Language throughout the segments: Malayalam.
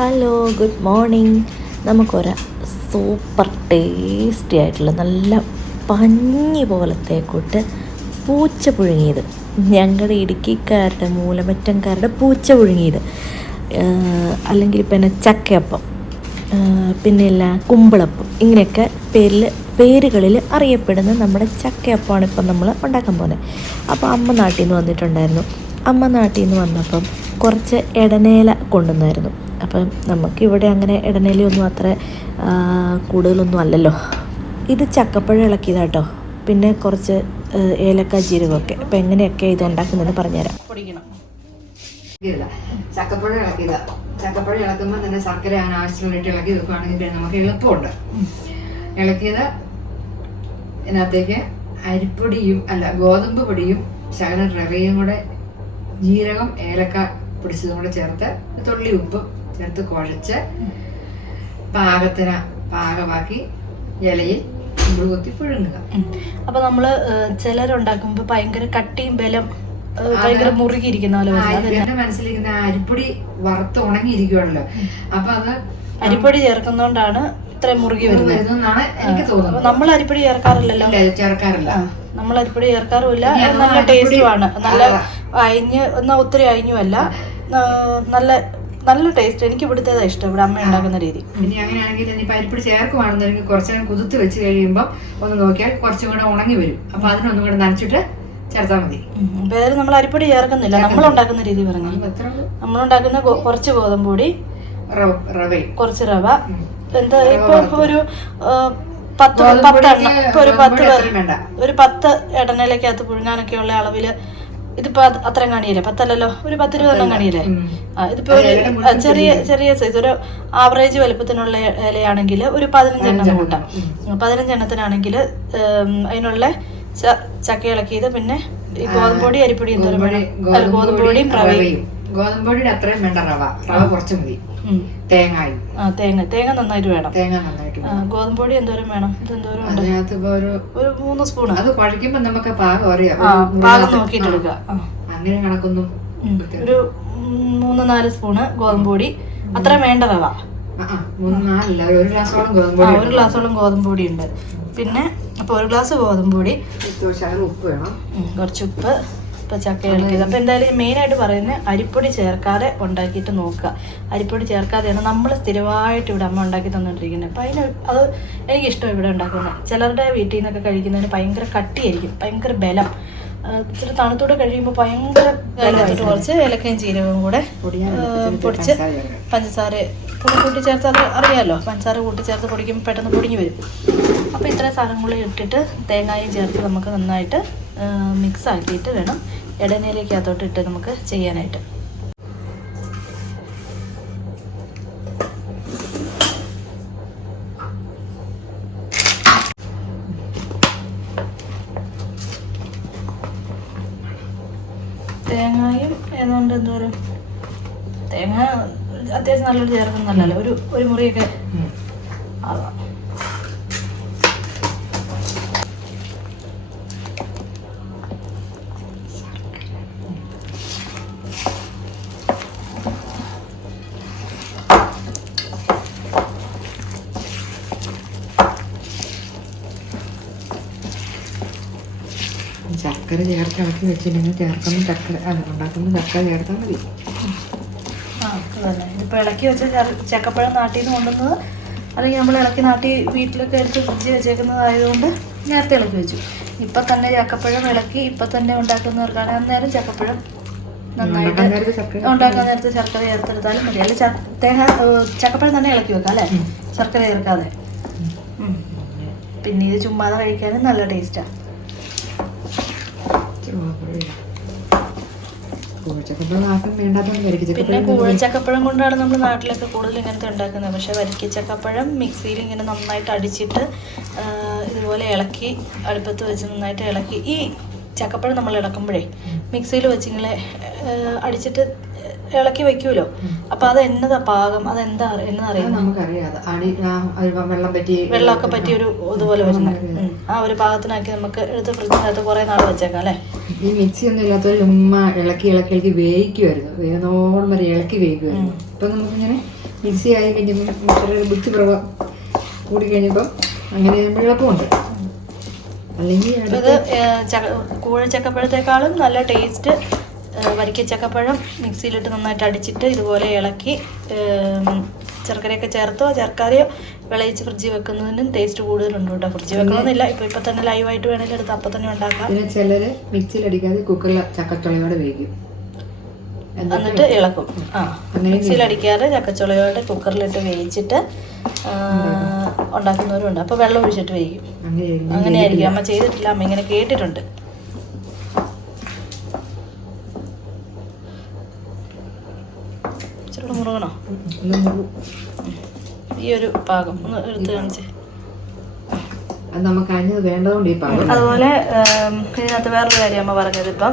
ഹലോ ഗുഡ് മോർണിംഗ് നമുക്കൊരു സൂപ്പർ ടേസ്റ്റി ആയിട്ടുള്ള നല്ല പഞ്ഞി പോലത്തെ കൂട്ട് പൂച്ച പുഴുങ്ങിയത്. ഞങ്ങളുടെ ഇടുക്കിക്കാരുടെ മൂലമറ്റംകാരുടെ പൂച്ച പുഴുങ്ങിയത്. അല്ലെങ്കിൽ പിന്നെ ചക്കയപ്പം പിന്നെ അല്ല കുമ്പിളപ്പം ഇങ്ങനെയൊക്കെ പേരിൽ പേരുകളിൽ അറിയപ്പെടുന്ന നമ്മുടെ ചക്കയപ്പമാണ് ഇപ്പം നമ്മൾ ഉണ്ടാക്കാൻ പോകുന്നത് അപ്പോൾ അമ്മ നാട്ടിൽ നിന്ന് വന്നിട്ടുണ്ടായിരുന്നു. അമ്മ നാട്ടിൽ നിന്ന് വന്നപ്പം കുറച്ച് ഇടനേല കൊണ്ടുവന്നായിരുന്നു. അപ്പം നമുക്കിവിടെ അങ്ങനെ ഇടനേലയൊന്നും അത്ര കൂടുതലൊന്നും അല്ലല്ലോ. ഇത് ചക്കപ്പഴം ഇളക്കിയതാട്ടോ. പിന്നെ കുറച്ച് ഏലക്ക ജീരകമൊക്കെ. അപ്പം എങ്ങനെയൊക്കെ ഇത് ഉണ്ടാക്കുന്നതെന്ന് പറഞ്ഞുതരാം. ചക്കപ്പഴം ഇളക്കിയതാ. ചക്കപ്പഴം ഇളക്കുമ്പോൾ തന്നെ ശർക്കര ആവശ്യത്തിനായിട്ട് ഇളക്കി വെക്കുകയാണെങ്കിൽ നമുക്ക് എളുപ്പമുണ്ട്. ഇളക്കിയത് ഇതിനകത്തേക്ക് അരിപ്പൊടിയും അല്ല ഗോതമ്പ് പൊടിയും ശകലം റവയും കൂടെ ജീരകം ഏലക്ക പൊടിച്ചതും കൂടെ ചേർത്ത് തുള്ളി ഉപ്പും ചേർത്ത് കുഴച്ച് പാകത്തിന് പാകമാക്കി ഇലയിൽ കുത്തി പുഴുങ്ങുക. അപ്പൊ നമ്മൾ ചിലരുണ്ടാക്കുമ്പോ ഭയങ്കര കട്ടിയും ബലം ഭയങ്കര മുറുകിയിരിക്കുന്ന പോലെ എന്റെ മനസ്സിലിരിക്കുന്ന അരിപ്പൊടി വറുത്ത് ഉണങ്ങിയിരിക്കുവാണല്ലോ. അപ്പൊ അത് അരിപ്പൊടി ചേർക്കുന്നോണ്ടാണ് ഇത്ര മുറുകി വരുന്നതെന്നാണ് എനിക്ക് തോന്നുന്നത്. നമ്മൾ അരിപ്പൊടി ചേർക്കാറില്ലല്ലോ? ചേർക്കാറില്ല. നമ്മൾ അരിപ്പൊടി ചേർക്കാറുമില്ല. നല്ല ടേസ്റ്റുമാണ്. നല്ല. അയിഞ്ഞ് എന്നാ ഒത്തിരി അയിഞ്ഞുമല്ല. നല്ല നല്ല ടേസ്റ്റ് എനിക്ക് ഇവിടുത്തേതാ ഇഷ്ടം. ഇവിടെ അമ്മ ഉണ്ടാക്കുന്ന രീതി. ഇനി അങ്ങനെയാണെങ്കിൽ ഇനി പരിപ്പിടി ചേർക്കുവാണെന്നുണ്ടെങ്കിൽ കുറച്ച് നേരം കുതിർത്ത് വെച്ച് കഴിയുമ്പോൾ ഒന്ന് നോക്കിയാൽ കുറച്ചും കൂടെ ഉണങ്ങി വരും. അപ്പോൾ അതിനൊന്നും കൂടെ നനച്ചിട്ട് ചേർത്താൽ മതി. വേറെ നമ്മൾ അരിപ്പൊടി ചേർക്കുന്നില്ല. നമ്മൾ ഉണ്ടാക്കുന്ന രീതി പറഞ്ഞു? നമ്മൾ ഉണ്ടാക്കുന്ന കുറച്ച് ഗോതമ്പ് പൊടി റവ- കുറച്ച് റവ. എന്താ ഇപ്പൊ ഒരു പത്ത് എണ്ണ. പത്തെണ്ണം ഇപ്പൊ ഒരു പത്ത്. ഒരു പത്ത് ഇടനിലക്കകത്ത് പുഴുങ്ങാനൊക്കെ ഉള്ള അളവിൽ ഇതിപ്പോ അത് അത്രയും കാണിയില്ലേ? പത്തല്ലല്ലോ? ഒരു പത്ത് രൂപ ഒന്നും കണിയില്ലേ ഇതിപ്പോ ഒരു ചെറിയ ചെറിയ സൈസ് ഒരു ആവറേജ് വലുപ്പത്തിനുള്ള ഇലയാണെങ്കിൽ ഒരു പതിനഞ്ചെണ്ണം കൂട്ടാം. പതിനഞ്ചെണ്ണത്തിനാണെങ്കിൽ അതിനുള്ള ച- ചക്ക ഇളക്കിയത് പിന്നെ ഈ ഗോതമ്പൊടി അരിപ്പൊടി എന്തോരം ഗോതമ്പൊടിയും റവയും. റവയും ഗോതമ്പ് പൊടിയുടെ അത്രയും വേണ്ട റവ. റവ കുറച്ച് മതി. ഉം. ആ തേങ്ങ തേങ്ങ നന്നായിട്ട് വേണം. തേങ്ങ നന്നായിട്ട് ഗോതമ്പൊടി ഗോതമ്പ് പൊടി എന്തോരം വേണം? ഇതെന്തോരം അതിനകത്ത് ഇപ്പൊ ഒരു ഒരു മൂന്ന് സ്പൂൺ അത് കുഴയ്ക്കുമ്പോ നമുക്ക് പാകം അറിയാം. പാകം മുറിനകത്ത് നോക്കിയിട്ട് എടുക്കുക അങ്ങനെ കണക്കൊന്നും ഒരു മൂന്ന് നാല് സ്പൂണ് ഗോതമ്പ് പൊടി അത്ര വേണ്ട റവ. ഒരു ഗ്ലാസ്സോളം ഗോതമ്പൊടി പൊടി ഒരു ഗ്ലാസോളം ഗോതമ്പ് ഉണ്ട്. പിന്നെ അപ്പോൾ ഒരു ഗ്ലാസ് ഗോതമ്പൊടി. ഉപ്പ് വേണം. കുറച്ച് ഉപ്പ്. ഇപ്പം ചക്ക ഇളക്കിയത് അപ്പോൾ എന്തായാലും മെയിനായിട്ട് പറയുന്നത് അരിപ്പൊടി ചേർക്കാതെ ഉണ്ടാക്കിയിട്ട് നോക്കുക. അരിപ്പൊടി ചേർക്കാതെയാണ് നമ്മൾ സ്ഥിരമായിട്ട് ഇവിടെ അമ്മ ഉണ്ടാക്കി തന്നുകൊണ്ടിരിക്കുന്നത് അപ്പം അതിന് അത് എനിക്കിഷ്ടം ഇവിടെ ഉണ്ടാക്കുന്നത്. ചിലരുടെ വീട്ടിൽ നിന്നൊക്കെ കഴിക്കുന്നതിന് ഭയങ്കര കട്ടിയായിരിക്കും ഭയങ്കര ബലം. ഇച്ചിരി തണുത്തോടെ കഴിയുമ്പോൾ ഭയങ്കര ബലമായിട്ട് കുറച്ച് ഏലക്കയും ജീരകവും കൂടെ പൊടിച്ച് പഞ്ചസാര കൂട്ടി ചേർത്ത് അത് അറിയാമല്ലോ പഞ്ചസാര കൂട്ടി ചേർത്ത് പൊടിക്കുമ്പോൾ പെട്ടെന്ന് പൊടിഞ്ഞു വരും. അപ്പോൾ ഇത്ര സാധനങ്ങൾ ഇട്ടിട്ട് തേങ്ങായും ചേർത്ത് നമുക്ക് നന്നായിട്ട് മിക്സ് ആക്കിയിട്ട് വേണം ഇടനീരയ്ക്കകത്തോട്ട് ഇട്ട് നമുക്ക് ചെയ്യാനായിട്ട്. തേങ്ങയും ഏതുകൊണ്ട് എന്താ പറയുക തേങ്ങ അത്യാവശ്യം നല്ലൊരു ചേർക്കുന്നല്ലോ ഒരു ഒരു മുറിയൊക്കെ ആവാം ശർക്കര ചേർത്ത് ഇളക്കി വെച്ചിട്ടുണ്ടെങ്കിൽ ചേർക്കുന്ന ചക്കര ഉണ്ടാക്കുന്ന ചക്കര ചേർത്താൽ മതി. ഇതിപ്പോൾ ഇളക്കി വെച്ച ചക്കപ്പഴം നാട്ടിൽ നിന്ന് കൊണ്ടുവന്നത് അല്ലെങ്കിൽ നമ്മൾ ഇളക്കി നാട്ടി വീട്ടിലൊക്കെ എടുത്ത് ഫ്രിഡ്ജ് വെച്ചേക്കുന്നതായതുകൊണ്ട് നേരത്തെ ഇളക്കി വെച്ചു. ഇപ്പം തന്നെ ചക്കപ്പഴം ഇളക്കി ഇപ്പം തന്നെ ഉണ്ടാക്കുന്നവർക്കാണ് അന്നേരം ചക്കപ്പഴം നന്നായിട്ട് ഉണ്ടാക്കാൻ നേരത്ത് ശർക്കര ചേർത്തെടുത്താലും മതി. അല്ലെങ്കിൽ തേങ്ങ ചക്കപ്പഴം തന്നെ ഇളക്കി വെക്കാം അല്ലേ? ശർക്കര ചേർക്കാതെ. പിന്നെ ഇത് ചുമ്മാതെ കഴിക്കാനും നല്ല ടേസ്റ്റാണ് പിന്നെ ചക്കപ്പഴം കൂഴച്ചക്കപ്പഴം കൊണ്ടാണ് നമ്മൾ നാട്ടിലൊക്കെ കൂടുതൽ ഇങ്ങനത്തെ ഉണ്ടാക്കുന്നത്. പക്ഷേ വരിക്കച്ചക്കപ്പഴം മിക്സിയിൽ ഇങ്ങനെ നന്നായിട്ട് അടിച്ചിട്ട് ഇതുപോലെ ഇളക്കി അടുപ്പത്ത് വെച്ച് നന്നായിട്ട് ഇളക്കി ഈ ചക്കപ്പഴം നമ്മൾ ഇളക്കുമ്പോഴേ മിക്സിയിൽ വെച്ചിങ്ങനെ അടിച്ചിട്ട് ഇളക്കി വെക്കൂലോ? അപ്പൊ അത് എന്നതാ പാകം? അതെന്താ എന്താ അത് എന്നറിയാം നമുക്കറിയാതെ അടി വെള്ളം പറ്റി വെള്ളമൊക്കെ പറ്റിയ ഒരു ഇതുപോലെ വരുന്നത്. ആ ഒരു പാകത്തിനാക്കി നമുക്ക് എടുത്ത് ഫ്രിഡ്ജിനകത്ത് കുറെ നാൾ വെച്ചേക്കാം അല്ലേ? ഈ മിക്സി ഒന്നും ഇല്ലാത്തൊരു ഉമ്മ ഇളക്കി ഇളക്കി ഇളക്കി വേവിക്കുമായിരുന്നു വേഗത്തോളം വരെ ഇളക്കി വേവിക്കുമായിരുന്നു ഇപ്പൊ നമുക്കിങ്ങനെ മിക്സി ആയി കഴിഞ്ഞപ്പോൾ ബുദ്ധി പ്രവ കൂടി കഴിഞ്ഞപ്പം അങ്ങനെ എളുപ്പമുണ്ട്. അല്ലെങ്കിൽ ഇത് കൂഴ ചക്കപ്പഴത്തെക്കാളും നല്ല ടേസ്റ്റ് വരിക്ക ചക്കപ്പഴം മിക്സിയിലിട്ട് നന്നായിട്ട് അടിച്ചിട്ട് ഇതുപോലെ ഇളക്കി ചെറുക്കരയൊക്കെ ശർക്കരയൊക്കെ ചേർത്തോ ചേർക്കാതെയോ വിളയിച്ച് ഫ്രിഡ്ജിൽ വെക്കുന്നതിനും ടേസ്റ്റ് കൂടുതലുണ്ട് കേട്ടോ. ഫ്രിഡ്ജിൽ വെക്കണമെന്നില്ല ഇപ്പൊ ഇപ്പൊ തന്നെ ലൈവായിട്ട് വേണമെങ്കിൽ എടുത്ത് അപ്പം തന്നെ ഉണ്ടാക്കാം. പിന്നെ ചിലര് മിക്സിയിൽ അടിക്കാതെ കുക്കറിൽ ചക്കച്ചുളയോടെ വേവിക്കും. എന്നിട്ട് ഇളക്കും. ആ മിക്സിയിൽ അടിക്കാതെ ചക്കച്ചുളയോടെ കുക്കറിലിട്ട് വേവിച്ചിട്ട് ഉണ്ടാക്കുന്നവരും ഉണ്ട്. അപ്പോൾ വെള്ളം ഒഴിച്ചിട്ട് വേവിക്കും. അങ്ങനെയായിരിക്കും അമ്മ ചെയ്തിട്ടില്ല. അമ്മ ഇങ്ങനെ കേട്ടിട്ടുണ്ട്. ഇച്ചിരി മുറുകണോ? ഈ ഒരു പാകം ഒന്ന് എടുത്ത് കാണിച്ചേ. നമുക്ക് വേണ്ടതുകൊണ്ട് ഈ പാകം. അതുപോലെ ഇതിനകത്ത് വേറൊരു കാര്യം അമ്മ പറഞ്ഞത് ഇപ്പം.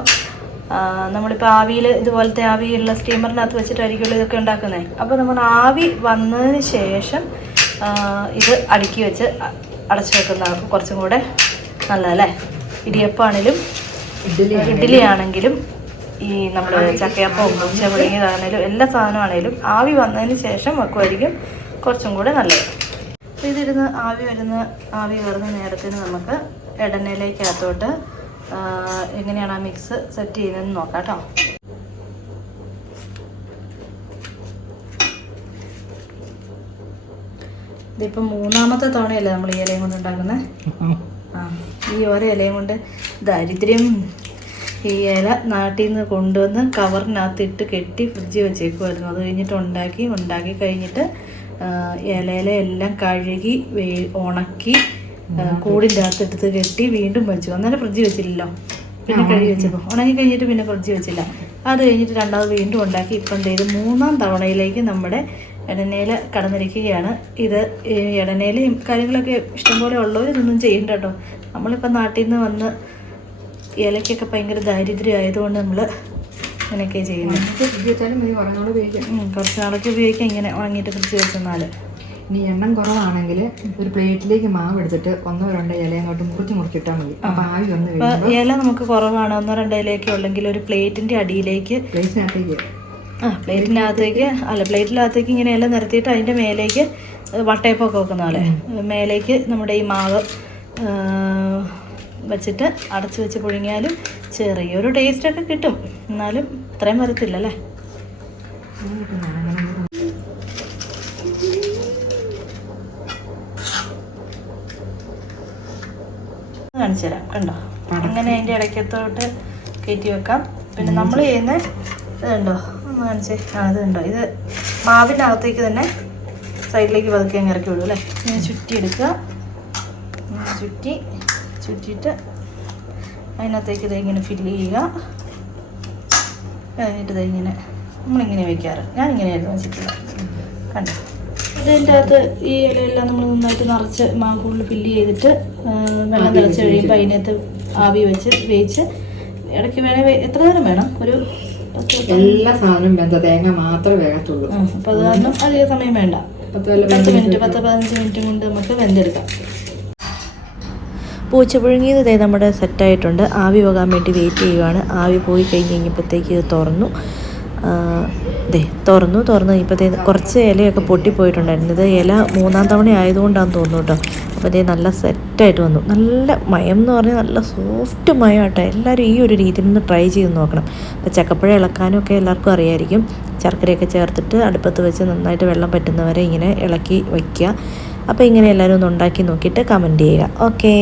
നമ്മളിപ്പോൾ ആവിയിൽ ഇതുപോലത്തെ ആവിയുള്ള സ്റ്റീമറിനകത്ത് വെച്ചിട്ടായിരിക്കുമല്ലോ ഇതൊക്കെ ഉണ്ടാക്കുന്നത് അപ്പോൾ നമ്മൾ ആവി വന്നതിന് ശേഷം ഇത് അടുക്കി വെച്ച് അടച്ചു വെക്കുന്ന കുറച്ചും കൂടെ നല്ലതല്ലേ? ഇടിയപ്പാണെങ്കിലും ഇഡ്ഡലി ആണെങ്കിലും ഈ നമ്മൾ ചക്കയപ്പവും ഉച്ച പുഴുങ്ങിയതാണേലും എല്ലാ സാധനമാണേലും ആവി വന്നതിന് ശേഷം വെക്കുമായിരിക്കും കുറച്ചും കൂടെ നല്ലത്. അപ്പോൾ ഇതിരുന്ന് ആവി വരുന്ന ആവി വരുന്ന നേരത്തിന് നമുക്ക് എടനയിലേക്കകത്തോട്ട് ആ, എങ്ങനെയാണ് ആ മിക്സ് സെറ്റ് ചെയ്യുന്നതെന്ന് നോക്കാം കേട്ടോ. ഇതിപ്പോൾ മൂന്നാമത്തെ തവണയല്ലേ നമ്മൾ ഈ ഇലയും കൊണ്ട് ഉണ്ടാക്കുന്നത് ആ ഈ ഓരോ ഇലയും കൊണ്ട് ദാരിദ്ര്യം ഈ ഇല നാട്ടിൽ നിന്ന് കൊണ്ടുവന്ന് കവറിനകത്ത് ഇട്ട് കെട്ടി ഫ്രിഡ്ജിൽ വെച്ചേക്കുമായിരുന്നു അത് കഴിഞ്ഞിട്ട് ഉണ്ടാക്കി ഉണ്ടാക്കി കഴിഞ്ഞിട്ട് ഇലയിലെ എല്ലാം കഴുകി വേ ഉണക്കി കൂടിന്റെ അകത്ത് എടുത്ത് കെട്ടി വീണ്ടും വെച്ചു. അന്നേരം ഫ്രിഡ്ജിൽ വെച്ചില്ലല്ലോ. പിന്നെ കഴുകി വെച്ചപ്പോൾ ഉണങ്ങി കഴിഞ്ഞിട്ട് പിന്നെ ഫ്രിഡ്ജിൽ വെച്ചില്ല. അത് കഴിഞ്ഞിട്ട് രണ്ടാമത് വീണ്ടും ഉണ്ടാക്കി. ഇപ്പം ചെയ്ത് മൂന്നാം തവണയിലേക്ക് നമ്മുടെ ഇടനേല കടന്നിരിക്കുകയാണ്. ഇത് ഈ ഇടനേലയും കാര്യങ്ങളൊക്കെ ഇഷ്ടംപോലെ ഉള്ളവർ ഇതൊന്നും ചെയ്യണ്ട കേട്ടോ. നമ്മളിപ്പോൾ നാട്ടിൽ നിന്ന് വന്ന് ഇലയ്ക്കൊക്കെ ഭയങ്കര ദാരിദ്ര്യം ആയതുകൊണ്ട് നമ്മൾ ഇങ്ങനെയൊക്കെ ചെയ്യുന്നത് കുറച്ച് നാളൊക്കെ ഉപയോഗിക്കാം ഇങ്ങനെ ഉണങ്ങിയിട്ട് കുറച്ച് വെച്ചെന്നാൽ ഇനി എണ്ണം കുറവാണെങ്കിൽ ഒരു പ്ലേറ്റിലേക്ക് മാവ് എടുത്തിട്ട് ഒന്നോ രണ്ടോ ഇല അങ്ങോട്ട് മുറിച്ച് മുറിച്ചിട്ടാൽ മതി. അപ്പൊ ആവി വന്ന് ഇല നമുക്ക് കുറവാണ് ഒന്നോ രണ്ടോ ഇലയൊക്കെ ഉള്ളെങ്കിൽ ഒരു പ്ലേറ്റിന്റെ അടിയിലേക്ക് പ്ലേറ്റിനകത്തേക്ക്. ആ പ്ലേറ്റിനകത്തേക്ക് അല്ല പ്ലേറ്റിനകത്തേക്ക് ഇങ്ങനെ ഇല നിരത്തിയിട്ട് അതിന്റെ മേലേക്ക് വട്ടയപ്പൊക്കെ വെക്കുന്ന പോലെ. മേലേക്ക് നമ്മുടെ ഈ മാവ് വെച്ചിട്ട് അടച്ചു വെച്ച് പുഴുങ്ങിയാലും ചെറിയൊരു ടേസ്റ്റ് ഒക്കെ കിട്ടും. എന്നാലും അത്രയും വരത്തില്ല അല്ലേ കാണിച്ചു തരാം. കണ്ടോ? അങ്ങനെ അതിന്റെ ഇടയ്ക്കത്തോട്ട് കയറ്റി വെക്കാം. പിന്നെ നമ്മൾ ചെയ്യുന്ന ഇതുണ്ടോ? കാണിച്ചേ. ആ ഇതുണ്ടോ? ഇത് മാവിനകത്തേക്ക് തന്നെ സൈഡിലേക്ക് പതുക്കെ അങ്ങ് ഇറക്കി വിടും അല്ലേ? ഇങ്ങനെ ചുറ്റി എടുക്കുക ചുറ്റി ചുറ്റിയിട്ട് അതിനകത്തേക്ക് ഇത് ഇങ്ങനെ ഫില്ല് ചെയ്യുക. കഴിഞ്ഞിട്ട് ഇത് ഇങ്ങനെ നമ്മളിങ്ങനെ വെക്കാറ്. ഞാൻ ഇങ്ങനെയായിരുന്നു വെച്ചിട്ടുള്ളത്. കണ്ടോ? ഇതിന്റെ അകത്ത് ഈ ഇലയെല്ലാം നമ്മൾ നന്നായിട്ട് നിറച്ച് മാങ്കൂളിൽ ഫില്ല് ചെയ്തിട്ട് വെള്ളം തിളച്ച് കഴിയുമ്പോൾ അതിനകത്ത് ആവി വെച്ച് വേവിച്ച് ഇടയ്ക്ക് വേണേ എത്ര നേരം വേണം? ഒരു എല്ലാ സാധനവും വെന്ത തേങ്ങ മാത്രമേ വേഗത്തുള്ളൂ അപ്പോൾ അത് കാരണം അധിക സമയം വേണ്ട. പത്ത് മിനിറ്റ് പത്ത് പതിനഞ്ച് മിനിറ്റ് കൊണ്ട് നമുക്ക് വെന്തെടുക്കാം. പൂച്ച പുഴുങ്ങിയത് ദേ നമ്മുടെ സെറ്റായിട്ടുണ്ട്. ആവി പോകാൻ വേണ്ടി വെയിറ്റ് ചെയ്യുവാണ്. ആവി പോയി കഴിഞ്ഞ് കഴിഞ്ഞപ്പോഴത്തേക്ക് ഇത് തുറന്നു. ദേ തുറന്നു തുറന്നു ഇപ്പോഴത്തേ കുറച്ച് ഇലയൊക്കെ പൊട്ടിപ്പോയിട്ടുണ്ടായിരുന്നു. ഇത് ഇല മൂന്നാം തവണ ആയതുകൊണ്ടാണെന്ന് തോന്നുന്നു കേട്ടോ. അപ്പോൾ ഇതേ നല്ല സെറ്റായിട്ട് വന്നു. നല്ല മയം എന്ന് പറഞ്ഞാൽ നല്ല സോഫ്റ്റ് മയം കേട്ടോ എല്ലാവരും ഈ ഒരു രീതിയിൽ നിന്ന് ട്രൈ ചെയ്ത് നോക്കണം. അപ്പോൾ ചക്കപ്പഴം ഇളക്കാനൊക്കെ എല്ലാവർക്കും അറിയായിരിക്കും. ശർക്കരയൊക്കെ ചേർത്തിട്ട് അടുപ്പത്ത് വെച്ച് നന്നായിട്ട് വെള്ളം പറ്റുന്നവരെ ഇങ്ങനെ ഇളക്കി വയ്ക്കുക. അപ്പോൾ ഇങ്ങനെ എല്ലാവരും ഒന്ന് ഉണ്ടാക്കി നോക്കിയിട്ട് കമന്റ് ചെയ്യുക. ഓക്കേ